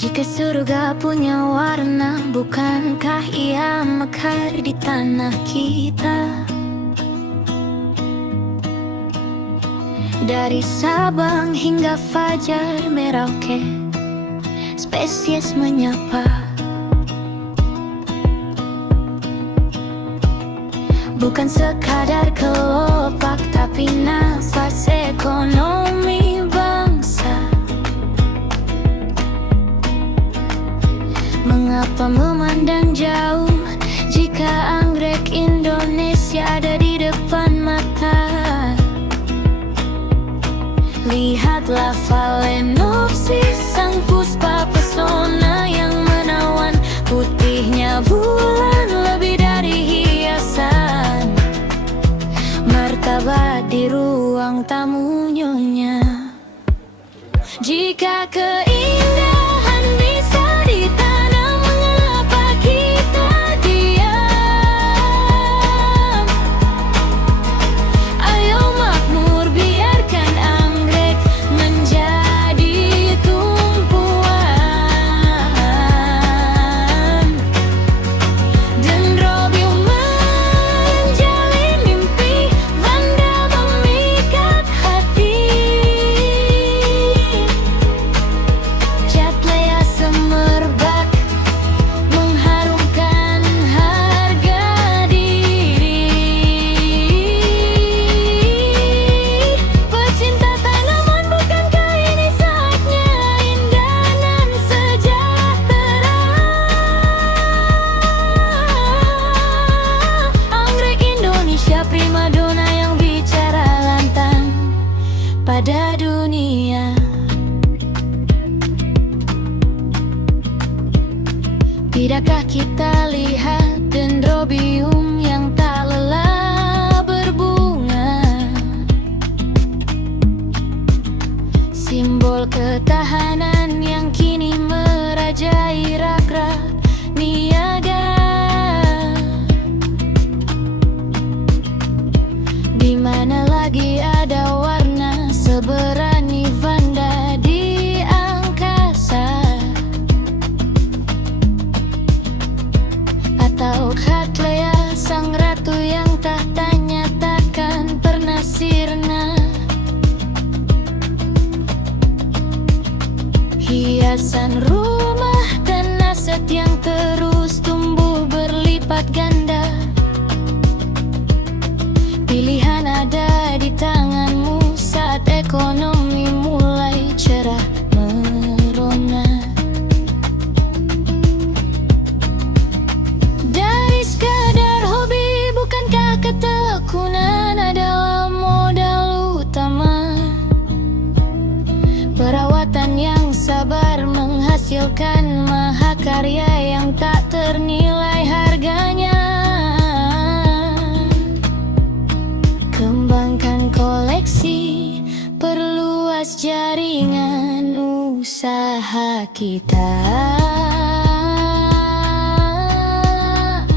Jika surga punya warna, bukankah ia mekar di tanah kita? Dari Sabang hingga Fajar Merauke, spesies menyapa. Bukan sekadar kelopak, tapi nafas ekonomi bangsa. Mengapa memandang jauh jika anggrek Indonesia ada di depan mata? Lihatlah Phalaenopsis, sang puspa pesona yang menawan. Putihnya bulan lebih dari hiasan, martabat di ruang tamu nyonya. Jika keindahan bisa ditanam, mengapa kita diam? Ayo makmur, biarkan anggrek menjadi tumpuan. Dendrobium menjalin mimpi, Vanda memikat hati. Cattleya semerbak mengharumkan harga diri. Pecinta tanaman, bukankah ini saatnya indah dan sejahtera? Anggrek Indonesia primadona yang bicara lantang pada dunia. Tidakkah kita lihat dendrobium yang tak lelah berbunga? Simbol ketahanan yang kini merajai rak-rak niaga. Di mana lagi ada warna seberani Vanda di angkasa? Atau Cattleya, sang ratu yang tahtanya takkan pernah sirna? Hiasan rumah dan aset yang terus tumbuh berlipat ganda. Pilihan ada di tanganmu saat ekonomi mulai cerah merona. Dari sekadar hobi, bukankah ketekunan adalah modal utama? Perawatan yang sabar menghasilkan mahakarya yang tak ternilai harganya. Kembangkan koleksi, perluas jaringan usaha kita.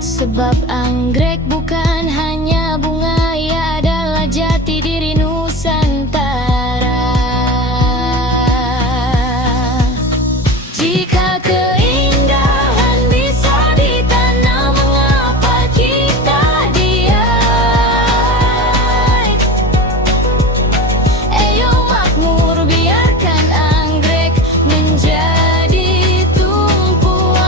Sebab anggrek bukan hanya bunga, ia adalah jati diri Nusantara. Jika keindahan bisa ditanam, mengapa kita diam? Ayo makmur, biarkan anggrek menjadi tumpuan.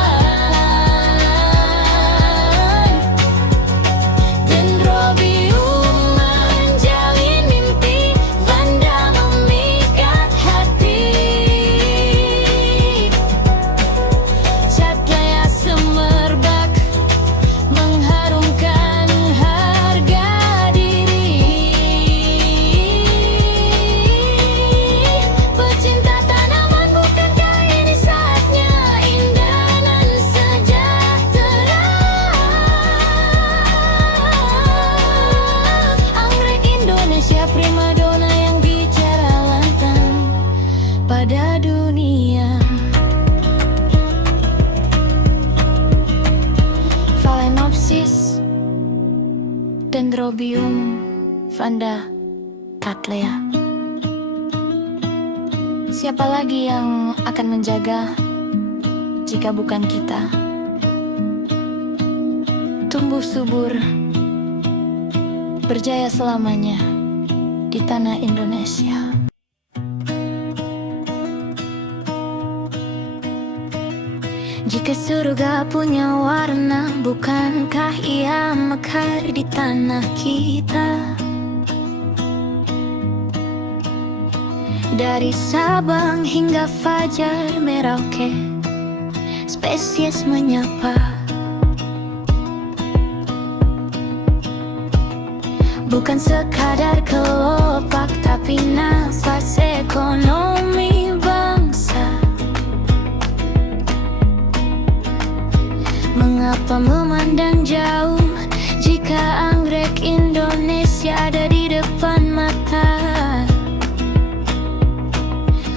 Dendrobium menjalin mimpi, Vanda memikat hati. Cattleya semerbak mengharumkan harga diri. Pecinta tanaman, bukankah ini saatnya indah dan sejahtera? Anggrek Indonesia primadona yang bicara lantang pada dunia. Phalaenopsis, Dendrobium, Vanda, Cattleya. Siapa lagi yang akan menjaga jika bukan kita tumbuh subur, berjaya selamanya di tanah Indonesia. Jika surga punya warna, bukankah ia mekar di tanah kita? Dari Sabang hingga Fajar Merauke, spesies menyapa. Bukan sekadar kelopak, tapi nafas ekonomi bangsa. Mengapa memandang jauh jika anggrek Indonesia ada di depan mata?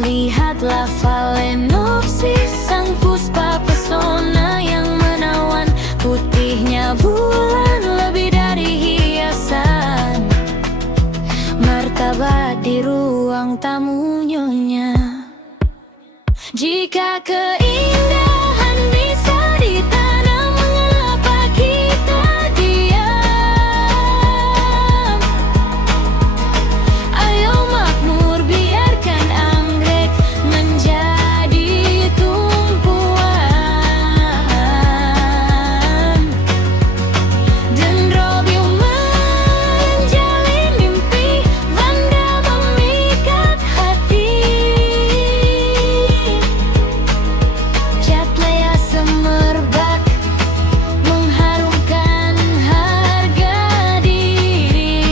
Lihatlah Phalaenopsis, sang puspa pesona yang menawan. Putihnya bulan lebih dari hiasan, martabat di ruang tamu nyonya. Jika keindahan bisa ditanam, mengapa kita diam? Ayo makmur, biarkan anggrek menjadi tumpuan. Dendrobium menjalin mimpi, Vanda memikat hati. Cattleya semerbak mengharumkan harga diri.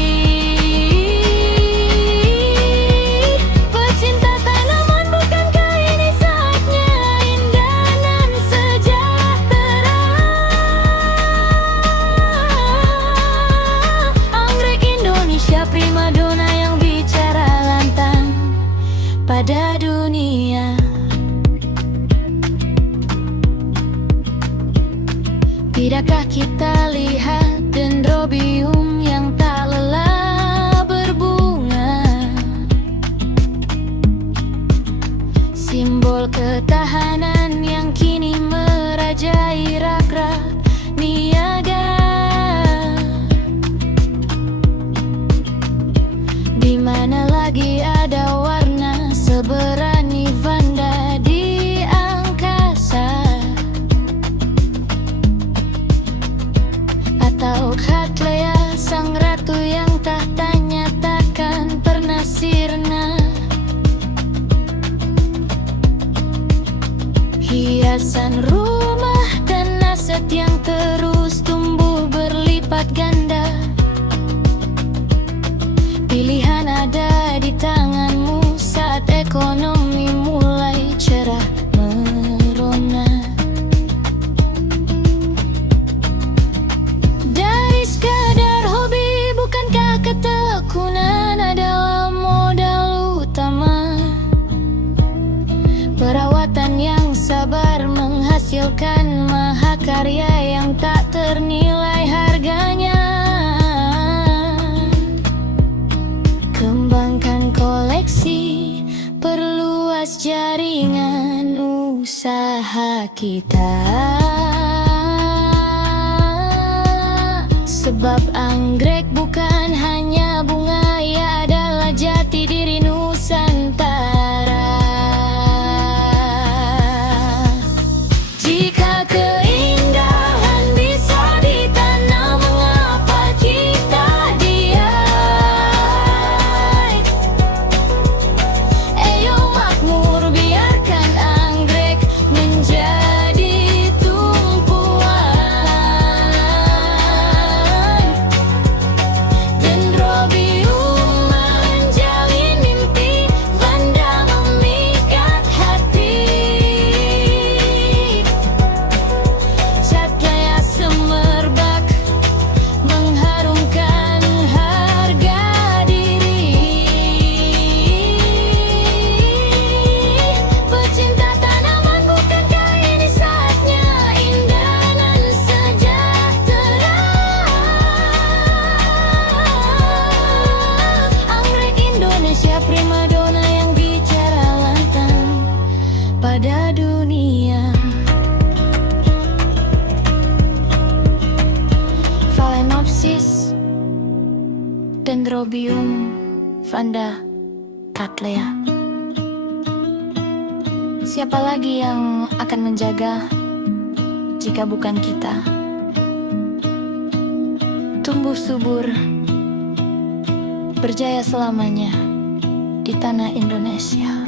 Pecinta tanaman, bukankah ini saatnya indah dan sejahtera? Anggrek Indonesia primadona yang bicara lantang pada dunia. Tidakkah kita lihat dendrobium yang tak lelah berbunga? Simbol ketahanan yang kini merajai rak-rak niaga. Di mana lagi ada warna seberani Vanda di angkasa? Atau Cattleya, sang ratu yang tahtanya takkan pernah sirna? Hiasan rumah dan aset yang terus tumbuh berlipat ganda. Pilihan ada di tanganmu saat ekonomi mulai cerah merona. Dari sekadar hobi, bukankah ketekunan adalah modal utama? Perawatan yang sabar menghasilkan mahakarya yang tak ternilai harganya. Kembangkan koleksi, perluas jaringan usaha kita. Sebab anggrek bukan hanya bunga, ia adalah jati diri Nusantara. Jika keindahan bisa ditanam, mengapa kita diam? Ayo makmur, biarkan anggrek menjadi tumpuan. Dendrobium vanda cattleya. Siapa lagi yang akan menjaga jika bukan kita? Tumbuh subur, berjaya selamanya di tanah Indonesia.